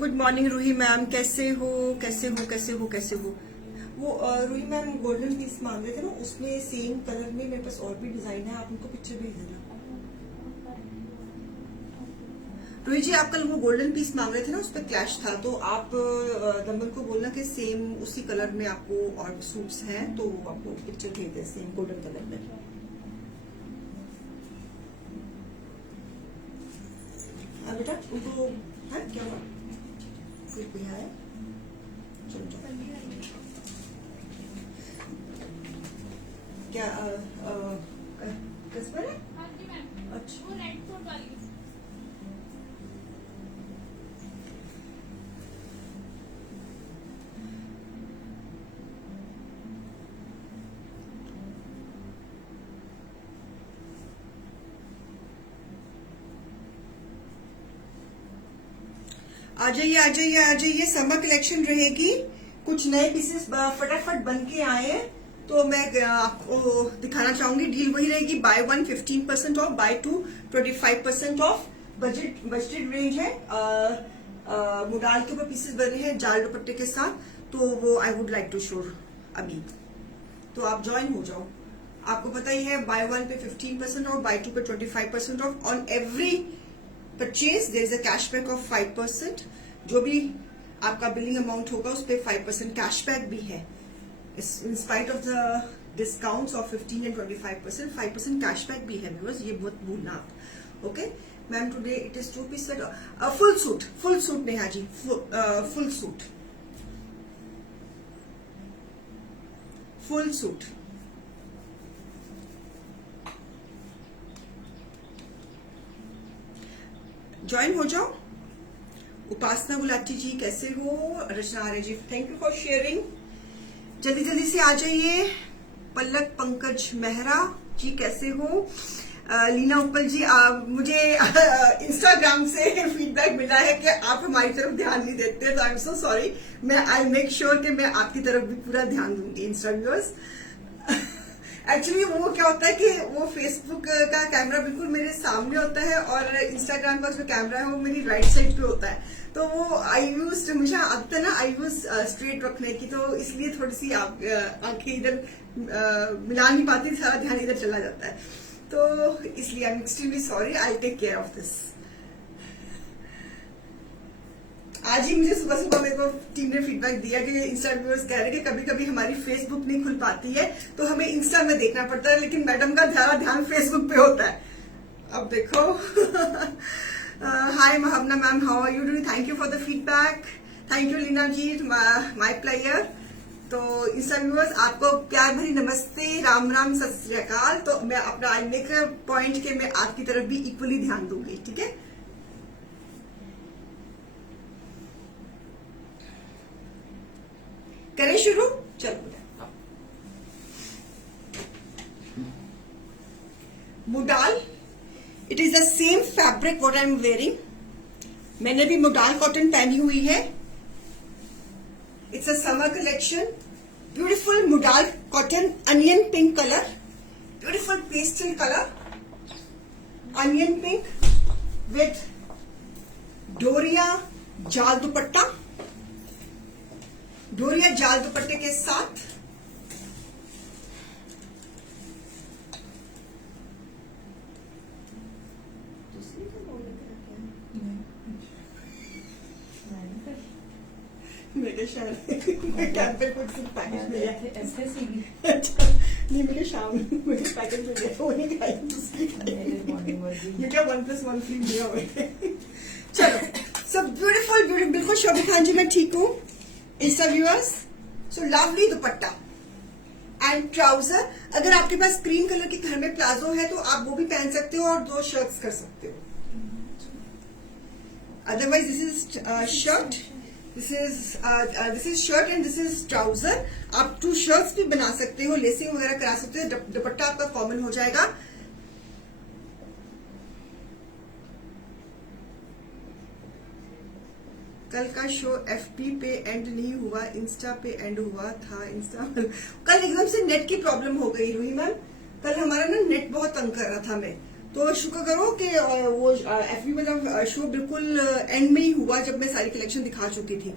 Good morning Ruhi ma'am, कैसे हो कैसे हो कैसे हो कैसे हो। वो रूही मैम गोल्डन पीस मांग रहे थे ना, उसमें सेम कलर में मेरे पास और भी डिजाइन है, आप उनको पिक्चर भेज देना। रूही जी, आप कल वो गोल्डन पीस मांग रहे थे ना, उस पर क्लैश था, तो आप दमन को बोलना कि सेम उसी कलर में आपको और सूट्स हैं, तो आपको पिक्चर भेज दे सेम गोल्डन कलर में। बेटा उनको है क्या हुआ, कोई कोई है? चलो क्या कस्टमर है? हाँ जी मैम। अच्छा, वो रेड फोर्ट वाली। आ जाइए आ जाइए आ जाइए, समर कलेक्शन रहेगी, कुछ नए पीसेस फटाफट बन के आए हैं, तो मैं आपको दिखाना चाहूंगी। डील वही रहेगी, buy 1 15% off, buy 2 25% off. Budgeted range है। मुडाल के ऊपर पीसेस बने हैं जाल दुपट्टे के साथ, तो वो I would like to show अभी, तो आप ज्वाइन हो जाओ। आपको पता ही है, बाय 1 पे 15% ऑफ, बाय 2 पे 25% off on every purchase. There is a cashback of 5%। जो भी आपका बिलिंग अमाउंट होगा उस पर 5% कैशबैक भी है। In spite of the discounts of 15 and 25%, 5% cashback भी है व्यूअर्स, ये बहुत भूलना आप। Okay ma'am, today it is 2 piece set, full suit Neha ji, full suit. Join हो जाओ। उपासना गुलाटी जी कैसे हो? Rachna Arya ji, thank you for sharing. जल्दी जल्दी से आ जाइए। पलक पंकज मेहरा जी कैसे हो? लीना उपल जी, मुझे इंस्टाग्राम से फीडबैक मिला है कि आप हमारी तरफ ध्यान नहीं देते, तो आई एम सो सॉरी। मैं आई मेक श्योर कि मैं आपकी तरफ भी पूरा ध्यान दूंगी इंस्टा व्यूअर्स। एक्चुअली वो क्या होता है कि वो फेसबुक का कैमरा बिल्कुल मेरे सामने होता है और इंस्टाग्राम का जो कैमरा है वो मेरी राइट साइड पे होता है, तो वो आई यूज हमेशा आदत है ना, आई यूज स्ट्रेट रखने की, तो इसलिए थोड़ी सी आप आंखें इधर मिला नहीं पाती, सारा ध्यान इधर चला जाता है, तो इसलिए I am extremely sorry. I take care of this. आज ही मुझे सुबह सुबह मेरे को टीम ने फीडबैक दिया कि इंस्टा व्यूअर्स कह रहे हैं कि कभी कभी हमारी फेसबुक नहीं खुल पाती है, तो हमें इंस्टा में देखना पड़ता है, लेकिन मैडम का ध्यान फेसबुक पे होता है। अब देखो। Hi Mahavana ma'am, how are you doing? Thank you for the feedback. Thank you Leena ji, my player. तो इंस्टा व्यूअर्स, आपको प्यार भरी नमस्ते, राम राम, सत श्री अकाल। तो मैं अपना आई मेक अ पॉइंट के मैं आपकी तरफ भी इक्वली ध्यान दूंगी, ठीक है? करें शुरू, चलो। मुडाल, it is the same fabric what I am wearing. मैंने भी मुडाल कॉटन पहनी हुई है। It's a summer collection, beautiful मुडाल cotton, onion pink colour, beautiful pastel colour, onion pink with डोरिया जाल दुपट्टा, डोरिया जाल दुपट्टे के साथ मेरे शायद कैंपल कुछ पैकेज मिला है ऐसे सीधी। अच्छा नहीं, मेरे शाम मुझे पैकेज मिल गया, वो नहीं खाई, दूसरी खाई। ये क्या 1+1 फ्री दिया हुआ है। चलो, सब ब्यूटीफुल बिल्कुल शोभा खान जी, मैं ठीक हूँ। Insta viewers, so lovely dupatta and trouser. अगर आपके पास क्रीम कलर के घर में प्लाजो है तो आप वो भी पहन सकते हो और 2 शर्ट्स कर सकते हो। Otherwise this is shirt, this is shirt and this is trouser. आप 2 शर्ट्स भी बना सकते हो, लेसिंग वगैरह करा सकते हो, दुपट्टा आपका कॉमन हो जाएगा। कल का शो एफबी पे एंड नहीं हुआ, इंस्टा पे एंड हुआ था। इंस्टा कल एकदम से नेट की प्रॉब्लम हो गई रूही मैम, कल हमारा ना नेट बहुत तंग कर रहा था। मैं तो शुक्र करो कि वो एफबी मतलब शो बिल्कुल एंड में ही हुआ जब मैं सारी कलेक्शन दिखा चुकी थी।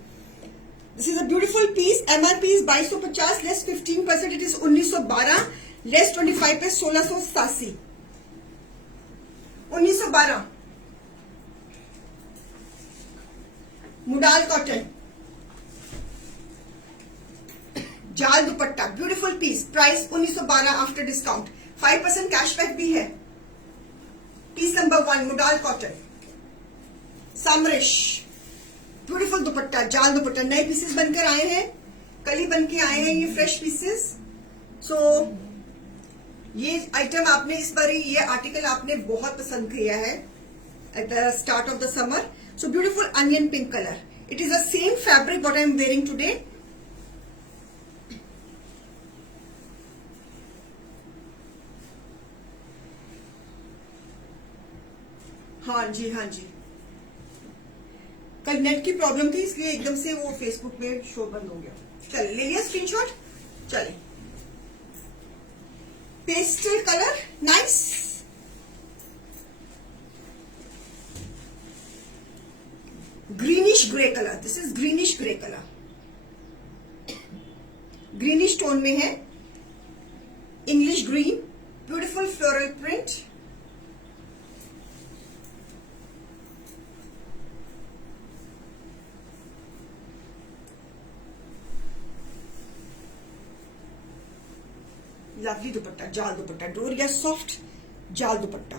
This is a beautiful piece. MRP is 2250 less 15%, it is 1912 less 25 पे 1687। 1912 मुडाल कॉटन जाल dupatta, beautiful piece, price 1912 after discount, 5% cashback भी है। Piece number 1 modal cotton summerish, beautiful dupatta, जाल दुपट्टा, नए पीसेस बनकर आए हैं, कल ही बन के आए हैं ये फ्रेश पीसेस। सो ये आइटम आपने इस बार ये आर्टिकल आपने बहुत पसंद किया है at the start of the summer. So beautiful onion pink colour, it is the same fabric what I am wearing today. हाँ जी, हाँ जी, कल नेट की प्रॉब्लम थी इसलिए एकदम से वो फेसबुक में शो बंद हो गया। चले, ले लिया स्क्रीनशॉट। चले, pastel colour, nice, greenish grey colour, this is greenish grey colour, greenish tone में है, English green, beautiful floral print. Lovely dupatta, जाल दुपट्टा, डोरिया सॉफ्ट जाल dupatta.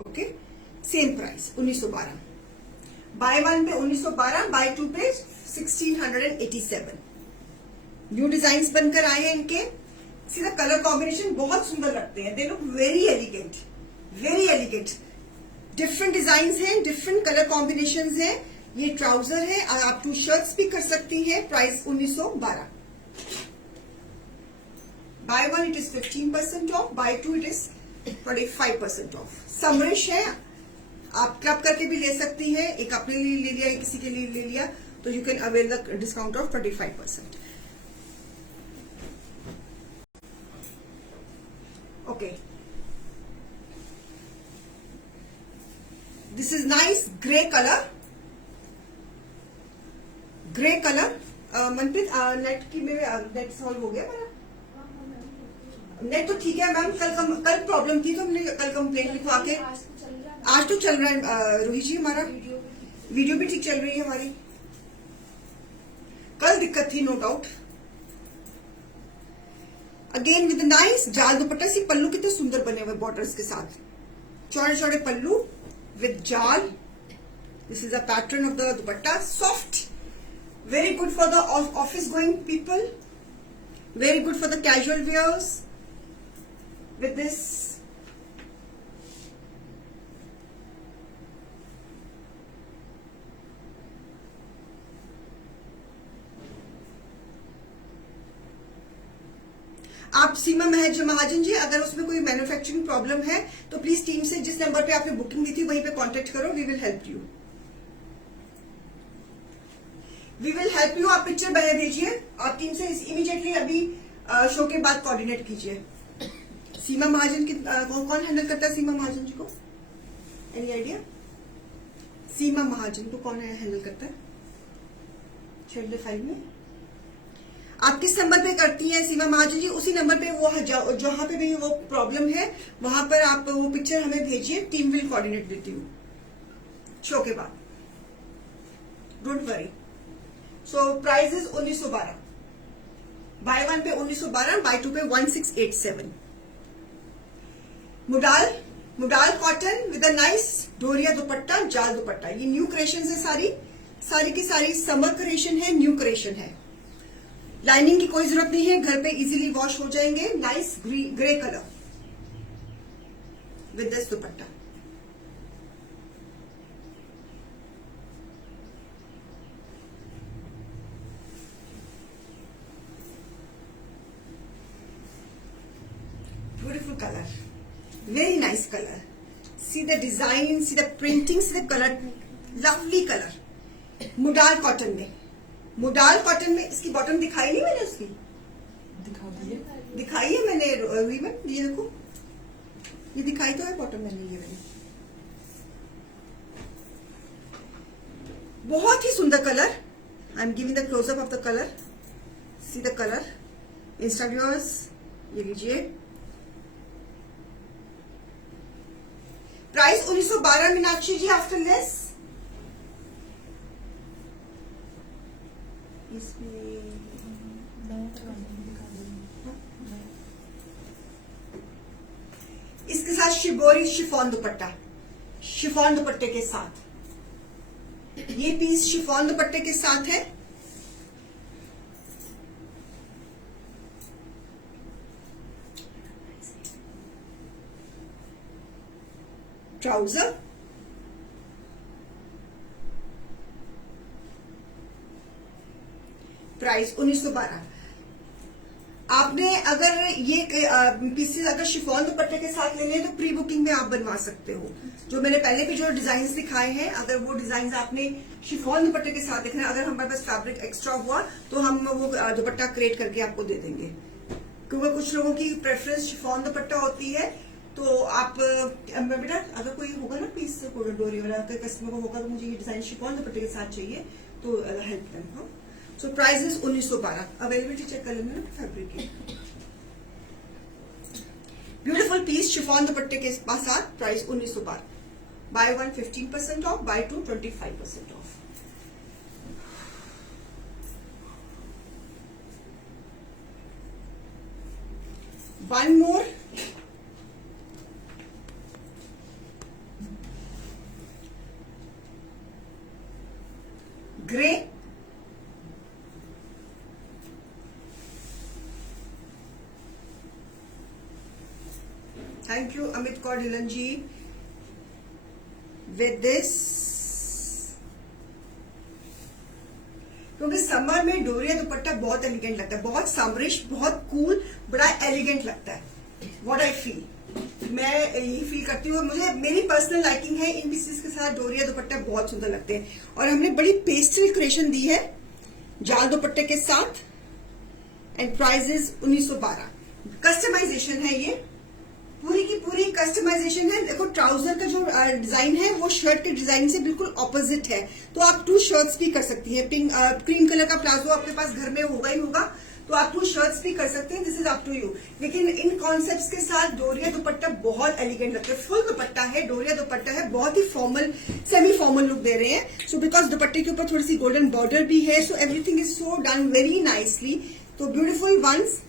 Okay, same price 1912, buy 1 pay 1912, buy 2 pay 1687। New design बनकर आए हैं इनके। सीधा कलर कॉम्बिनेशन बहुत सुंदर लगते हैं, they look very elegant, very elegant. Different design हैं, डिफरेंट कलर कॉम्बिनेशन हैं। ये ट्राउजर है, आप 2 शर्ट्स भी कर सकती हैं। Price 1912, buy 1 it is 15% off, buy 2 it is 25% off. Summerish है, आप क्लब करके भी ले सकती हैं, एक अपने लिए ले लिया, किसी के लिए ले लिया, तो you can avail the discount of 25%। Okay, this is nice grey colour, grey colour. Manpreet net की में नेट सॉल्व हो गया मेरा? नेट तो ठीक है मैम, कल प्रॉब्लम थी तो हमने कल कंप्लेंट लिखवा के, आज तो चल रहा है रोहित जी, हमारा वीडियो भी ठीक चल रही है हमारी। कल दिक्कत थी no doubt. Again with nice जाल दुपट्टा। सी पल्लू कितने सुंदर बने हुए बॉर्डर्स के साथ, चौड़े चौड़े पल्लू विद जाल। This is a pattern of the dupatta, soft, very good for the office going people, very good for the casual wears with this। आप सीमा महाजन जी, अगर उसमें कोई मैन्युफैक्चरिंग प्रॉब्लम है तो प्लीज टीम से जिस नंबर पे आपने बुकिंग दी थी वहीं पे कांटेक्ट करो, we will help you, we will help you. आप पिक्चर बना भेजिए, आप टीम से इमीडिएटली अभी शो के बाद कोऑर्डिनेट कीजिए। सीमा महाजन की कौन हैंडल करता है सीमा महाजन जी को? Any idea? सीमा महाजन को कौन हैंडल करता है शेड्यूल फाइल में? आप किस नंबर पे करती हैं सीमा महाजन जी? उसी नंबर पे वो जहां पे भी वो प्रॉब्लम है वहां पर आप वो पिक्चर हमें भेजिए, team will coordinate with you show के बाद, don't worry. So price is 1912, buy 1 pay 1912, buy 2 pay 1687। Modal cotton with a nice डोरिया दुपट्टा, जाल दुपट्टा। ये न्यू क्रिएशन है, सारी की सारी समर क्रिएशन है, न्यू क्रिएशन है। लाइनिंग की कोई जरूरत नहीं है, घर पे इजीली वॉश हो जाएंगे। Nice grey colour with this dupatta. Beautiful color, very nice color. See the design, see the printing, see the color, lovely color. मुडाल cotton में, इसकी बॉटम दिखाई नहीं मैंने उसकी, दिखा दी है। दिखाई है मैंने रीवन, ये देखो, ये दिखाई तो है बॉटम मैंने, ये मैंने बहुत ही सुंदर colour. I am giving the closeup of the colour, see the colour. Insta viewers ये लीजिए। Price 1912 Meenakshi ji after less. इसके साथ शिबोरी शिफॉन दुपट्टा, शिफॉन दुपट्टे के साथ, ये पीस शिफॉन दुपट्टे के साथ है। Trouser, price 1912। आपने अगर ये पीसेस अगर शिफॉन दुपट्टे के साथ लेने हैं तो प्री बुकिंग में आप बनवा सकते हो। जो मैंने पहले भी जो डिजाइन दिखाए हैं, अगर वो डिजाइन आपने शिफॉन दुपट्टे के साथ देखना है, अगर हमारे पास फैब्रिक एक्स्ट्रा हुआ तो हम वो दुपट्टा क्रिएट करके आपको दे देंगे, क्योंकि कुछ लोगों की प्रेफरेंस शिफॉन दुपट्टा होती है। तो आप बेटा अगर कोई होगा ना पीस डोरी वाला कस्टमर को होगा तो मुझे ये डिजाइन शिफॉन दुपट्टे के साथ चाहिए तो help them. So price is 1912। Availability check कर लेना फैब्रिक की। ब्यूटीफुल पीस शिफॉन दुपट्टे के साथ, price 1912। Buy 1 15% off, buy 2 25% off. One more, grey, thank you Amit Kaur Dhillon ji. With this, क्योंकि समर में डोरिया दुपट्टा बहुत एलिगेंट लगता है, बहुत समरिश, बहुत कूल, बड़ा एलिगेंट लगता है। व्हाट आई फील, मैं यही फील करती हूँ। मुझे मेरी पर्सनल लाइकिंग है, इन पीसेस के साथ डोरिया दुपट्टा बहुत सुंदर लगते हैं। और हमने बड़ी पेस्टल क्रिएशन दी है जाल दुपट्टे के साथ, एंड प्राइस इज 1912। कस्टमाइजेशन है, ये पूरी की पूरी कस्टमाइजेशन है। देखो ट्राउजर का जो डिजाइन है वो शर्ट के डिजाइन से बिल्कुल ऑपोजिट है, तो आप 2 शर्ट्स भी कर सकती हैं। पिंक क्रीम कलर का प्लाजो आपके पास घर में होगा ही होगा, तो आप 2 शर्ट्स भी कर सकते हैं। This is up to you. लेकिन इन कॉन्सेप्ट्स के साथ डोरिया दुपट्टा बहुत एलिगेंट लगता है। फुल दुपट्टा है, डोरिया दुपट्टा है, बहुत ही फॉर्मल, सेमी फॉर्मल लुक दे रहे हैं। सो बिकॉज दुपट्टे के ऊपर थोड़ी सी गोल्डन बॉर्डर भी है, so everything is so done very nicely. तो beautiful ones,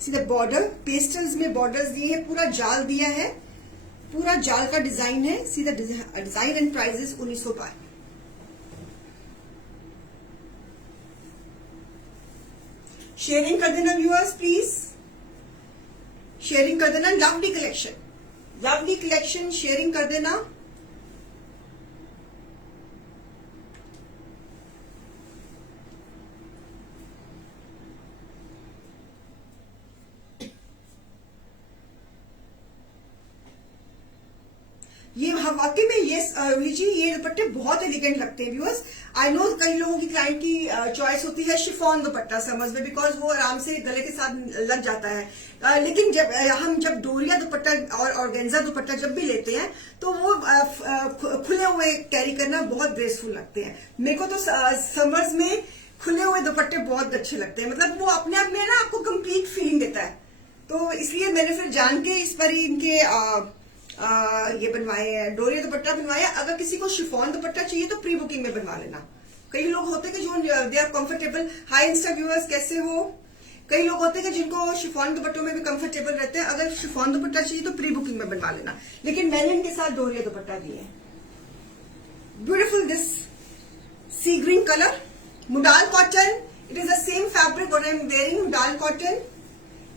see the border, pastels में बॉर्डर्स दिए हैं, पूरा जाल दिया है, पूरा जाल का डिजाइन है। सी the design and price 1912। Sharing कर देना व्यूअर्स प्लीज, शेयरिंग कर देना। Lovely collection, lovely collection, sharing कर देना। ये वाकई में ये दुपट्टे बहुत एलिगेंट लगते हैं व्यूअर्स। आई नो कई लोगों की क्लाइंट की चॉइस होती है शिफॉन दुपट्टा समर्स में, बिकॉज वो आराम से गले के साथ लग जाता है। लेकिन जब डोरिया दुपट्टा और ऑर्गेन्जा दुपट्टा जब भी लेते हैं तो वो खुले हुए कैरी करना बहुत ग्रेसफुल लगते हैं। मेरे को तो समर्स में खुले हुए दुपट्टे बहुत अच्छे लगते हैं, मतलब वो अपने आप में ना आपको कंप्लीट फीलिंग देता है। तो इसलिए मैंने फिर जान के इस पर ही इनके ये बनवाए हैं, डोरिया दुपट्टा बनवाया। अगर किसी को शिफॉन दुपट्टा चाहिए तो प्री बुकिंग में बनवा लेना। कई लोग होते हैं कि जो they are comfortable. Hi insta viewers कैसे हो? कई लोग होते हैं कि जिनको शिफॉन दुपट्टों में भी कंफर्टेबल रहते हैं। अगर शिफॉन दुपट्टा चाहिए तो प्री बुकिंग में बनवा लेना, लेकिन मैंने इनके साथ डोरिया दुपट्टा दिए। Beautiful this sea green colour, modal cotton, it is the same fabric what I am wearing, modal cotton.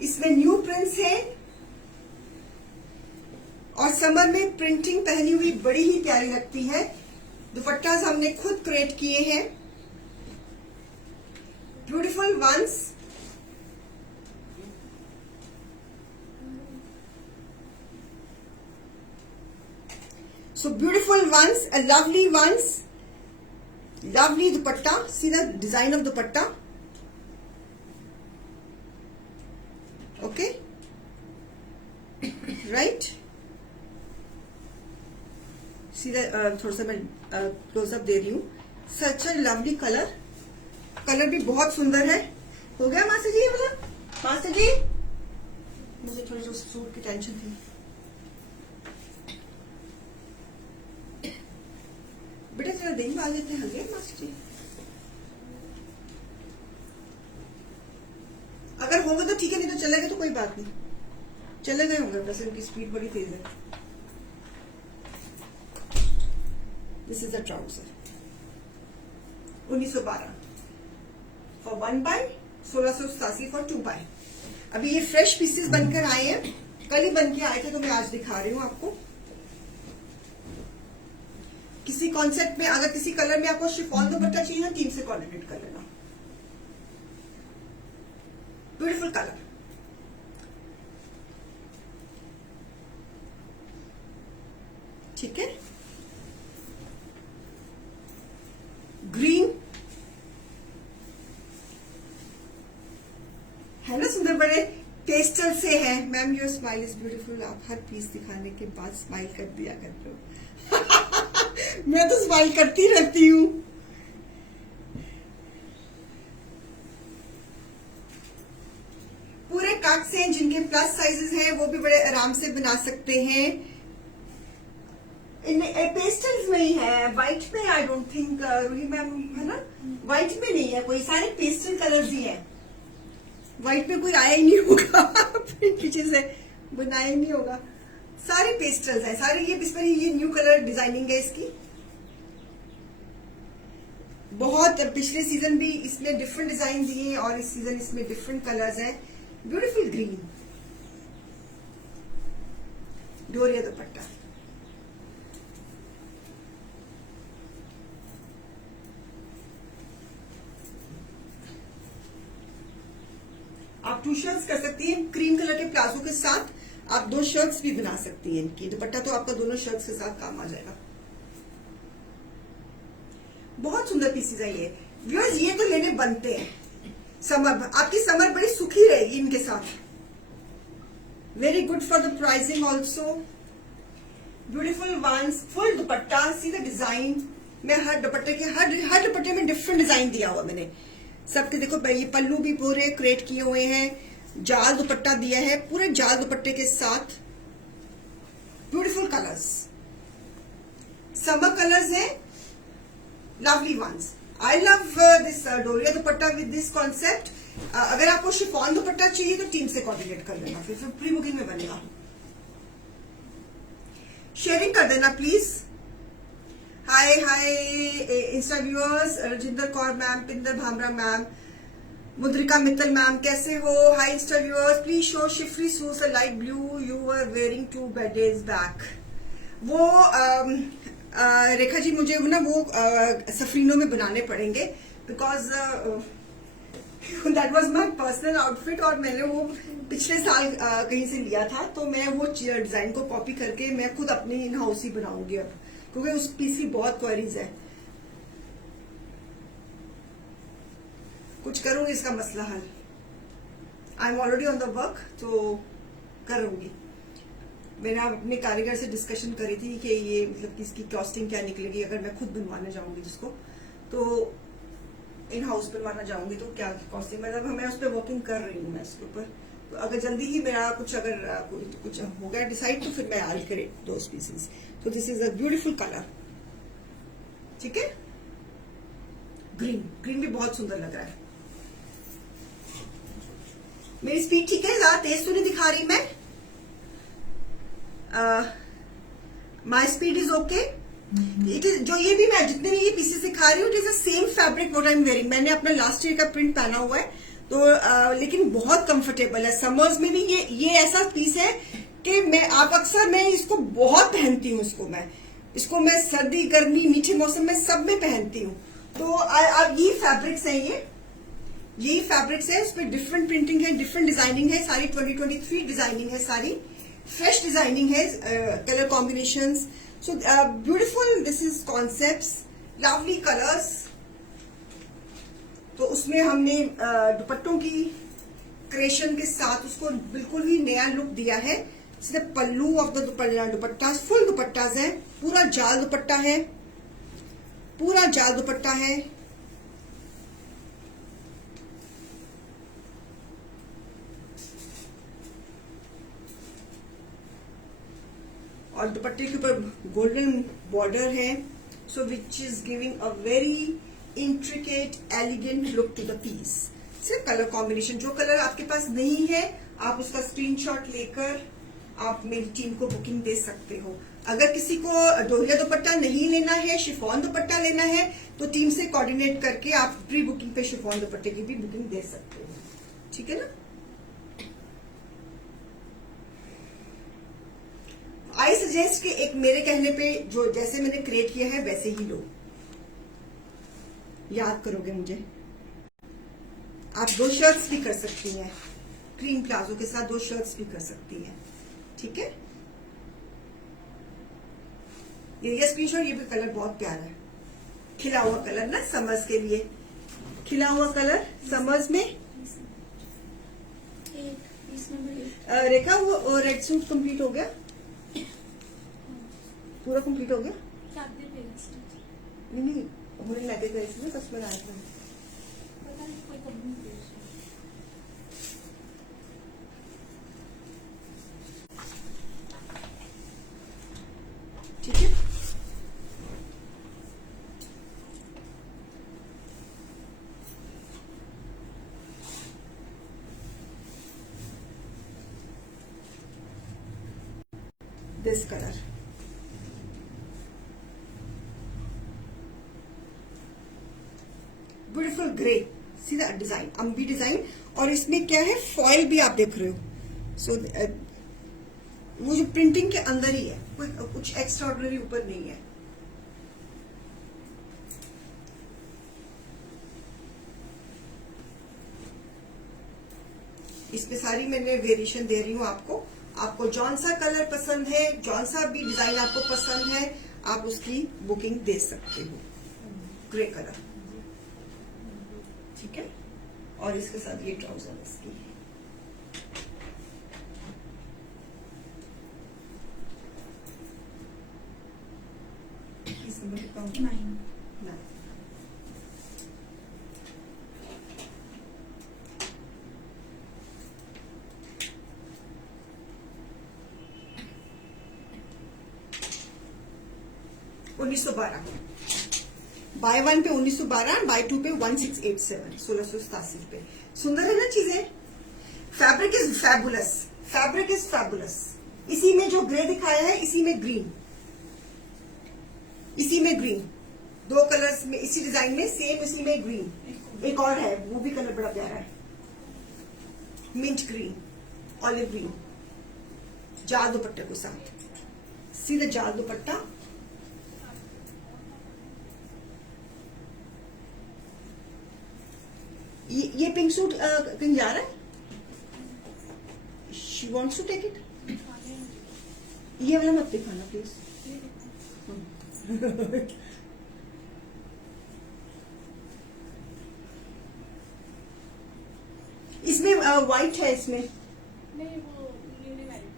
इसमें न्यू प्रिंट्स है और समर में प्रिंटिंग पहनी हुई बड़ी ही प्यारी लगती है। दुपट्टा हमने खुद क्रिएट किए हैं। Beautiful ones, so beautiful ones, a lovely ones, lovely dupatta. See the design of dupatta, right, सीधा थोड़ा सा मैं क्लोजअप दे रही हूँ। Such a lovely colour, colour भी बहुत सुंदर है। हो गया मास्टर जी? मतलब मास्टर जी, मुझे थोड़ी जो सूट की टेंशन थी। बेटा जरा दिन में आ जाते हैं। हल्के मास्टर जी, अगर होगा तो ठीक है, नहीं तो चले गए तो कोई बात नहीं। चले गए होंगे, वैसे उनकी स्पीड बड़ी तेज है। This is a trouser 1912 for 1 buy 1687 for 2 buy. अभी ये फ्रेश पीसेस बनकर आए हैं, कल ही बन के आए थे, तो मैं आज दिखा रही हूँ आपको। किसी कॉन्सेप्ट में, अगर किसी कलर में आपको शिफॉन दुपट्टा चाहिए तो टीम से कोऑर्डिनेट कर लेना। ब्यूटीफुल कलर, ठीक है। ग्रीन है ना, सुंदर, बड़े पेस्टल से है। Ma'am your smile is beautiful. आप हर पीस दिखाने के बाद स्माइल कर दिया करते हो। मैं तो स्माइल करती रहती हूँ। पूरे कट से, जिनके प्लस साइजेस हैं वो भी बड़े आराम से बना सकते हैं। पेस्टल्स में ही है, व्हाइट में I don't think Roohi ma'am है ना, व्हाइट में नहीं है कोई, सारे पेस्टल कलर्स ही है। व्हाइट में कोई आया ही नहीं होगा, पीछे से बनाया ही नहीं होगा, सारे पेस्टल्स हैं सारे। ये इस पर ये न्यू कलर डिजाइनिंग है इसकी। बहुत पिछले सीजन भी इसमें डिफरेंट डिजाइन दिए और इस सीजन इसमें डिफरेंट कलर्स हैं। ब्यूटीफुल ग्रीन डोरिया दुपट्टा, आप 2 शर्ट्स कर सकती हैं क्रीम कलर के प्लाजो के साथ। आप 2 शर्ट्स भी बना सकती हैं इनकी। दुपट्टा तो आपका दोनों शर्ट्स के साथ काम आ जाएगा। बहुत सुंदर पीसेज है ये व्यूअर्स, ये तो लेने बनते हैं। समर, आपकी समर बड़ी सुखी रहेगी इनके साथ। Very good for the pricing also. Beautiful ones, full dupatta, see the design. मैं हर दुपट्टे के हर दुपट्टे में डिफरेंट डिजाइन दिया हुआ मैंने सबके। देखो ये पल्लू भी पूरे क्रिएट किए हुए हैं, जाल दुपट्टा दिया है पूरे जाल दुपट्टे के साथ। ब्यूटीफुल कलर्स, समर कलर्स हैं, lovely ones. I love this डोरिया दुपट्टा विद दिस कॉन्सेप्ट। अगर आपको शिफॉन दुपट्टा चाहिए तो टीम से कोऑर्डिनेट कर लेना, फिर प्री बुकिंग में बनेगा। शेयरिंग कर देना please. Hi hi insta viewers, Rajinder Kaur ma'am, Pinder Bhamra ma'am, Mudrika Mittal ma'am, कैसे हो? Hi insta viewers, please show शिफरी suits a light blue you were wearing 2 days back. वो रेखा जी मुझे ना वो सफरीनों में बनाने पड़ेंगे, because that was my personal outfit और मैंने वो पिछले साल कहीं से लिया था, तो मैं वो डिजाइन को कॉपी करके मैं खुद अपनी इन हाउस ही बनाऊंगी अब, क्योंकि उस पीस की बहुत क्वेरीज है। कुछ करूंगी इसका मसला हल। I am already on the work, तो करूंगी। मैंने अपने कारीगर से डिस्कशन करी थी कि ये मतलब इसकी कॉस्टिंग क्या निकलेगी अगर मैं खुद बनवाने जाऊंगी जिसको, तो इन हाउस बनवाना जाऊंगी तो क्या कॉस्टिंग, मतलब मैं उस पर वर्किंग कर रही हूँ मैं इसके ऊपर। तो अगर जल्दी ही मेरा कुछ हो गया डिसाइड तो फिर मैं आई क्रिएट दोस पीसेस। तो this is a beautiful colour, ठीक है। ग्रीन भी बहुत सुंदर लग रहा है। मेरी स्पीड ठीक है, ज्यादा तेज तो नहीं दिखा रही मैं। My speed is okay. It is जो ये भी मैं जितने भी ये पीसेस दिखा रही हूँ, it is the same fabric what I am wearing. मैंने अपना लास्ट ईयर का प्रिंट पहना हुआ है, तो लेकिन बहुत कंफर्टेबल है। समर्स में भी ये ऐसा पीस है कि मैं इसको बहुत पहनती हूँ। इसको मैं सर्दी गर्मी मीठे मौसम में सब में पहनती हूँ। तो अब ये फैब्रिक्स है, यही फैब्रिक्स है, उसमें डिफरेंट प्रिंटिंग है, डिफरेंट डिजाइनिंग है, सारी 2023 डिजाइनिंग है, सारी फ्रेश डिजाइनिंग है, colour combinations. So beautiful, this is concepts, lovely colours. तो उसमें हमने दुपट्टों की क्रिएशन के साथ उसको बिल्कुल ही नया लुक दिया है। सीधा pallu of the dupatta, full dupattas है, पूरा जाल दुपट्टा है, पूरा जाल दुपट्टा है। और दुपट्टे के ऊपर गोल्डन बॉर्डर है, so which is giving a very intricate elegant look to the piece. सिर्फ कलर कॉम्बिनेशन, जो कलर आपके पास नहीं है आप उसका स्क्रीनशॉट लेकर आप मेरी टीम को बुकिंग दे सकते हो। अगर किसी को डोरिया दुपट्टा नहीं लेना है, शिफॉन दुपट्टा लेना है, तो टीम से कोऑर्डिनेट करके आप प्री बुकिंग पे शिफॉन दुपट्टे की भी बुकिंग दे सकते हो, ठीक है ना। आई सजेस्ट कि एक मेरे कहने पे जो जैसे मैंने क्रिएट किया है वैसे ही लो, याद करोगे मुझे। आप 2 शर्ट्स भी कर सकती हैं, क्रीम प्लाजो के साथ 2 शर्ट्स भी कर सकती हैं, ठीक है। ये स्क्रीनशॉट, ये भी कलर बहुत प्यारा है, खिला हुआ कलर ना समर्स के लिए, खिला हुआ कलर समर्स में। रेखा वो रेड सूट कंप्लीट हो गया, पूरा कंप्लीट हो गया? नहीं होने लगे गए थे ना कस्टमर आए थे। ठीक है, दिस कलर ब्यूटीफुल ग्रे, सीधा डिजाइन, अम्बी डिजाइन, और इसमें क्या है फॉइल भी आप देख रहे हो। सो वो जो प्रिंटिंग के अंदर ही है, कोई कुछ एक्स्ट्रा ऑर्डिनरी ऊपर नहीं है। इसमें सारी मैंने वेरिएशन दे रही हूँ आपको। आपको जौन सा कलर पसंद है, जौन सा भी डिजाइन आपको पसंद है, आप उसकी बुकिंग दे सकते हो। ग्रे कलर, ठीक है, और इसके साथ ये ट्राउजर इसकी। नहीं। 1912, बाय 1 पे 1912, बाय 2 पे 1687, 1687 पे। सुंदर है ना चीजें। Fabric is fabulous, fabric is fabulous. इसी में जो ग्रे दिखाया है, इसी में ग्रीन, इसी में ग्रीन, 2 कलर्स में इसी डिजाइन में सेम, इसी में ग्रीन। एक और है, वो भी कलर बड़ा प्यारा है, मिंट ग्रीन, ऑलिव ग्रीन, जाल दुपट्टे के साथ, सीधा जाल दुपट्टा। ये पिंक सूट कहीं जा रहा है, she wants to take it. ये वाला मत दिखाना प्लीज। इसमें व्हाइट है, इसमें नहीं, वो न्यूली वाइट।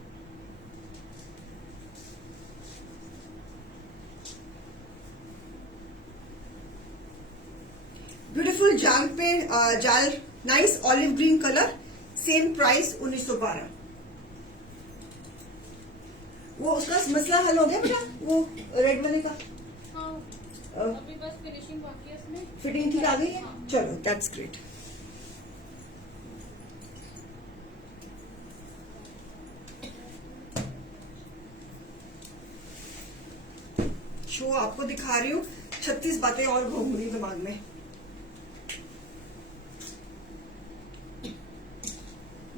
ब्यूटीफुल जाल पे जाल, nice olive green colour, same price 1912। वो उसका मसला हल हो गया बेटा, वो रेड वाले का। हाँ, अभी बस फिनिशिंग बाकी है इसमें। फिटिंग ठीक आ गई है, हाँ। चलो दैट्स ग्रेट। शो आपको दिखा रही हूँ, 36 बातें और घूम रही दिमाग में।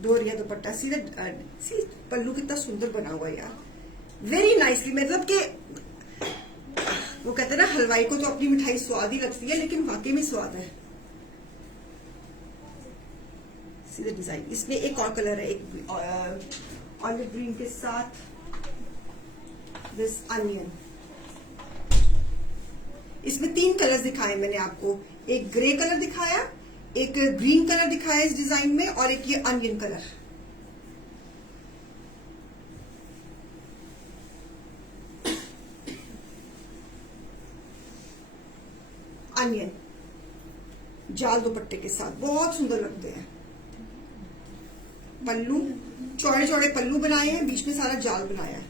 डोरिया दुपट्टा, सीधा सी पल्लू कितना सुंदर बना हुआ है यार, वेरी नाइसली। मतलब कि वो कहते हैं ना, हलवाई को तो अपनी मिठाई स्वाद ही लगती है, लेकिन वाकई में स्वाद है। सीधा डिजाइन, इसमें एक और कलर है, एक ऑलिव ग्रीन के साथ दिस अनियन। इसमें 3 कलर्स दिखाए मैंने आपको, एक ग्रे कलर दिखाया, एक ग्रीन कलर दिखाया इस डिजाइन में, और एक ये अनियन कलर। अनियन, जाल दुपट्टे के साथ बहुत सुंदर लगते हैं। पल्लू चौड़े चौड़े पल्लू बनाए हैं, बीच में सारा जाल बनाया है।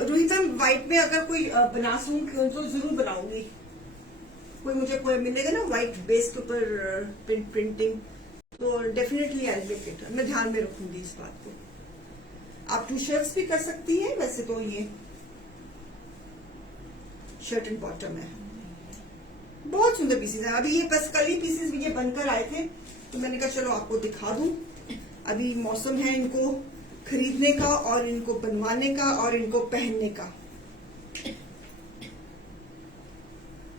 रूही मैम, व्हाइट में अगर कोई बना सकूं तो जरूर बनाऊंगी। कोई मिलेगा ना व्हाइट बेस के ऊपर प्रिंटिंग, तो डेफिनेटली आई मेक इट। मैं ध्यान में रखूंगी इस बात को। आप 2 शर्ट्स भी कर सकती हैं। वैसे तो ये शर्ट एंड बॉटम है, बहुत सुंदर पीसेस है। अभी ये बस कल ही पीसेस ये बनकर आए थे, तो मैंने कहा चलो आपको दिखा दूं। अभी मौसम है इनको खरीदने का और इनको बनवाने का और इनको पहनने का।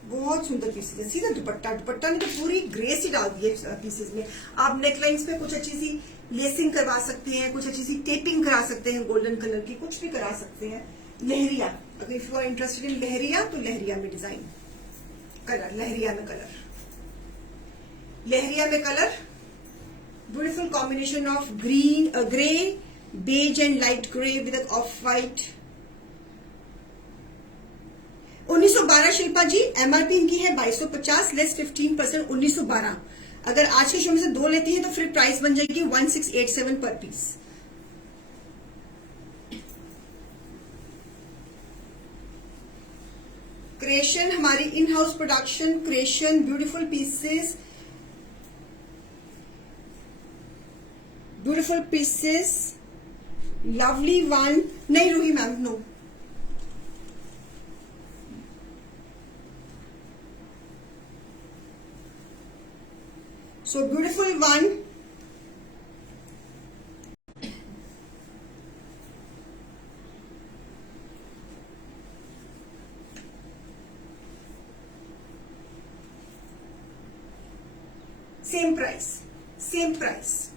बहुत सुंदर पीसेस है। सीधा दुपट्टा ने तो पूरी ग्रेस ही डाल दी है पीसेस में। आप नेकलाइंस पे कुछ अच्छी सी लेसिंग करवा सकते हैं, कुछ अच्छी सी टेपिंग करा सकते हैं, गोल्डन कलर की कुछ भी करा सकते हैं। लहरिया, अगर if you are interested in leheriya, तो लहरिया में डिजाइन कलर, लहरिया में कलर, लहरिया में colour, beautiful combination of green, grey, beige and light grey with off white. 1912 Shilpa ji, MRP इनकी है 2250, लेस 15%, 1912। अगर आज के शो में से 2 लेती है तो फिर प्राइस बन जाएगी 1687 पर पीस। क्रिएशन हमारी in house production, creation, beautiful pieces, beautiful pieces, lovely one. नहीं Roohi ma'am, no. So beautiful one. Same price, same price.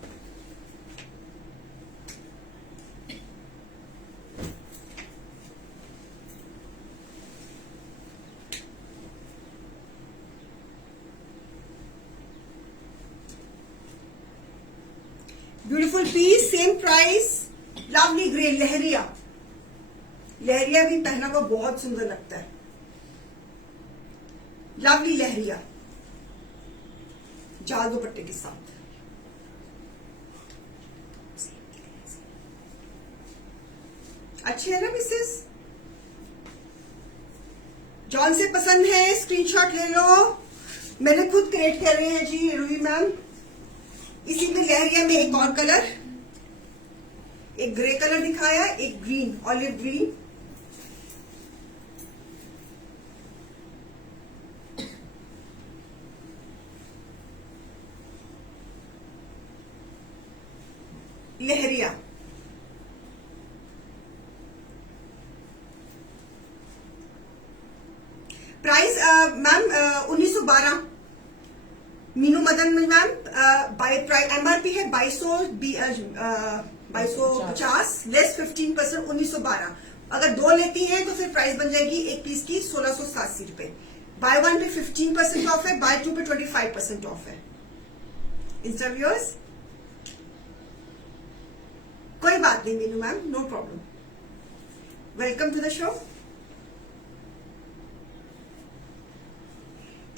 Beautiful piece, same price, lovely grey, leheriya. Leheriya भी पहना हुआ बहुत सुंदर लगता है। लवली लहरिया, जाल दुपट्टे के साथ। अच्छे है ना मिसेस? जॉन से पसंद है स्क्रीनशॉट ले लो। मैंने खुद क्रिएट कर रहे हैं जी रूही मैम। इसी में लहरिया में एक और कलर, एक ग्रे कलर दिखाया, एक green, olive green. Leheriya, price ma'am 1912। Meenu Madan ma'am, MRP है 2250, लेस 15%, 1912। अगर 2 लेती हैं तो फिर प्राइस बन जाएगी एक पीस की 1687 रुपए। बाय 1 पे 15% ऑफ है, बाय 2 पे 25% ऑफ है। इंटरव्यूअर्स, कोई बात नहीं Meenu ma'am, no problem. Welcome to the show.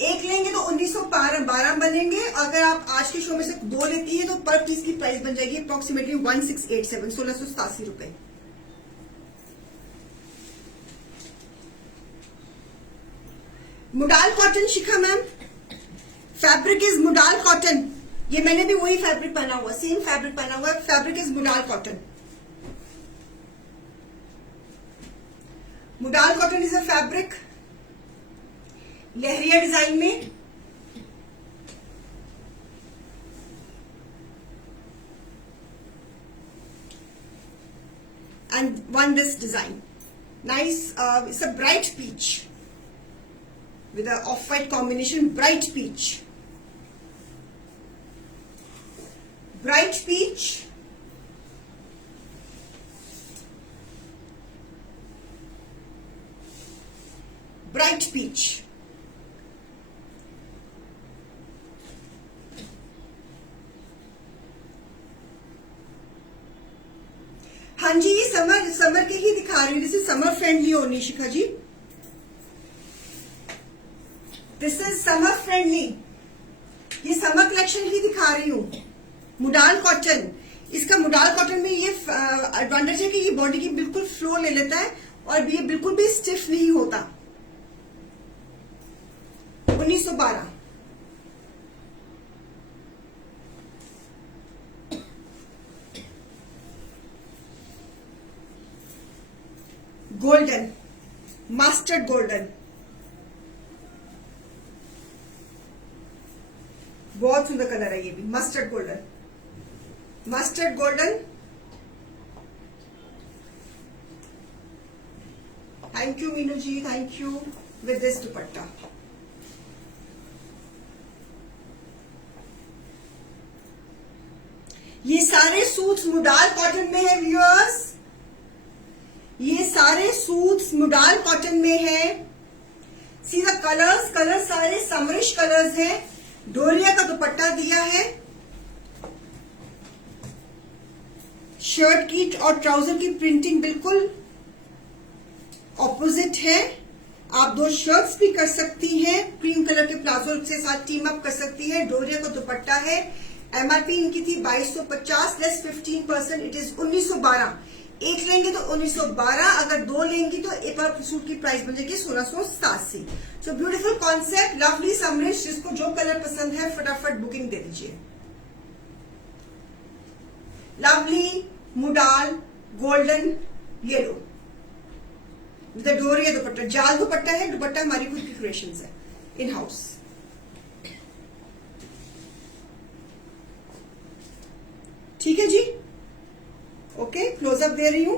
एक लेंगे तो 1912 बनेंगे। अगर आप आज के शो में से 2 लेती है तो पर पीस की प्राइस बन जाएगी अप्रोक्सीमेटली 1687, 1687 रुपए। मुडाल cotton Shikha ma'am, fabric is modal cotton. ये मैंने भी वही फैब्रिक पहना हुआ, सेम फैब्रिक पहना हुआ। Fabric is modal cotton. Modal cotton is a fabric, लहरिया डिजाइन में। and one this design, nice. It's a bright peach with a off-white combination, bright peach, bright peach, bright peach. हाँ जी, ये summer के ही दिखा रही हूँ। दिस इज समर फ्रेंडली हो निशिका जी, this is summer friendly. ये समर कलेक्शन ही दिखा रही हूँ। मुडाल कॉटन, इसका मुडाल कॉटन में ये एडवांटेज है कि ये बॉडी की बिल्कुल फ्लो ले लेता है और ये बिल्कुल भी स्टिफ नहीं होता। 1912 गोल्डन, मस्टर्ड गोल्डन, बहुत सुंदर कलर है ये भी। Mustard golden, mustard golden. Thank you Meenu ji, thank you. With this dupatta, ये सारे सूट्स मुडाल कॉटन में है व्यूअर्स, ये सारे सूट्स मुडाल कॉटन में है। सी द कलर्स सारे समरिश कलर्स हैं। डोरिया का दुपट्टा दिया है। शर्ट की और ट्राउजर की प्रिंटिंग बिल्कुल ऑपोजिट है। आप दो शर्ट्स भी कर सकती हैं, क्रीम कलर के प्लाजो से साथ टीम अप कर सकती है। डोरिया का दुपट्टा है। एमआरपी इनकी थी 2250 लेस 15%, इट इज 1912। एक लेंगे तो 1912, अगर दो लेंगी तो एक और सूट की प्राइस बन जाएगी 1687। So beautiful concept, lovely summerish. जिसको जो कलर पसंद है फटाफट बुकिंग दे दीजिए। लवली मुडाल गोल्डन येलो विद डोरिया दुपट्टा, जाल दुपट्टा है। दुपट्टा हमारी खुद की क्रिएशंस है, इन हाउस। ठीक है जी, ओके, क्लोजअप दे रही हूं।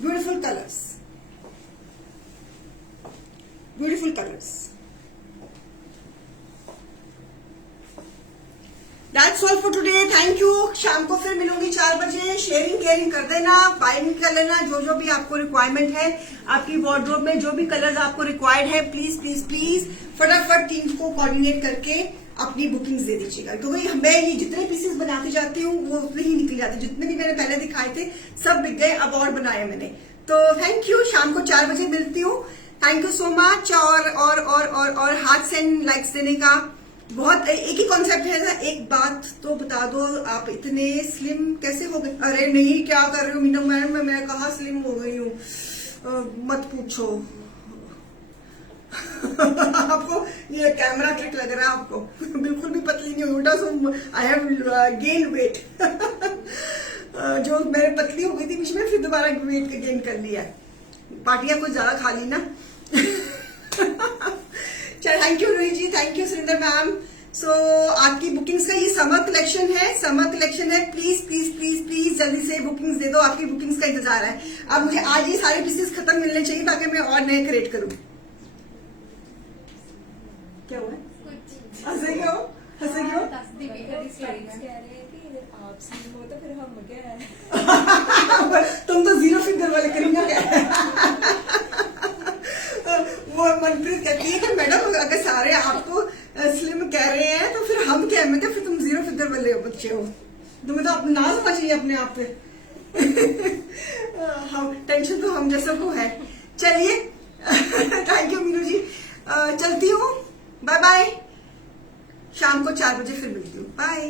Beautiful colours, beautiful colours. That's all for today, thank you. शाम को फिर मिलूंगी 4 बजे। शेयरिंग केयरिंग कर देना, बाइंग कर लेना जो भी आपको रिक्वायरमेंट है। आपकी वार्डरोब में जो भी कलर्स आपको रिक्वायर्ड है, प्लीज प्लीज प्लीज फटाफट टीम को कोऑर्डिनेट करके अपनी बुकिंग्स दे दीजिएगा। क्योंकि मैं ये जितने पीसेस बनाती जाती हूँ वो उतने ही निकल जाते। जितने भी मैंने पहले दिखाए थे सब बिक गए, अब और बनाए मैंने। तो थैंक यू, शाम को 4 बजे मिलती हूँ। Thank you so much. और हाथ सेंड लाइक्स देने का बहुत एक ही कॉन्सेप्ट है ना। एक बात तो बता दो, आप इतने स्लिम कैसे हो गए? अरे नहीं, क्या कर रही हूँ मीनू मैम, मैं कहाँ स्लिम हो गई हूँ, मत पूछो। आपको ये कैमरा ट्रिक लग रहा है आपको। बिल्कुल भी पतली नहीं हुई, उल्टा सो आई हैव गेन वेट। जो मैंने पतली हो गई थी बीच में, फिर दोबारा वेट गेन कर लिया। पार्टियां कुछ ज्यादा खा ली ना। चल, thank you Rohit ji, thank you Surendra ma'am. So आपकी बुकिंग्स का ये समर कलेक्शन है, समर कलेक्शन है। प्लीज प्लीज प्लीज प्लीज जल्दी से बुकिंग्स दे दो, आपकी बुकिंग्स का इंतजार है। अब मुझे आज ये सारे पीसेस खत्म मिलने चाहिए ताकि मैं और नए क्रिएट करूं। क्या हुआ? हंसे क्यों? हंसे क्यों? आप स्लिम हो तो फिर हम क्या है? तुम तो जीरो फिगर वाले करेंगे क्या? वो मनप्रीत कहती है कि मैडम अगर सारे आपको स्लिम कह रहे हैं तो फिर हम क्या? मैं क्या, फिर तुम जीरो फिगर वाले बच्चे हो, तुम्हें तो अपना नाज होना चाहिए अपने आप पे। हम टेंशन तो हम जैसा को है। चलिए, थैंक यू मीनू जी। चलती हूँ, बाय बाय। शाम को 4 बजे फिर मिलती हूँ, बाय।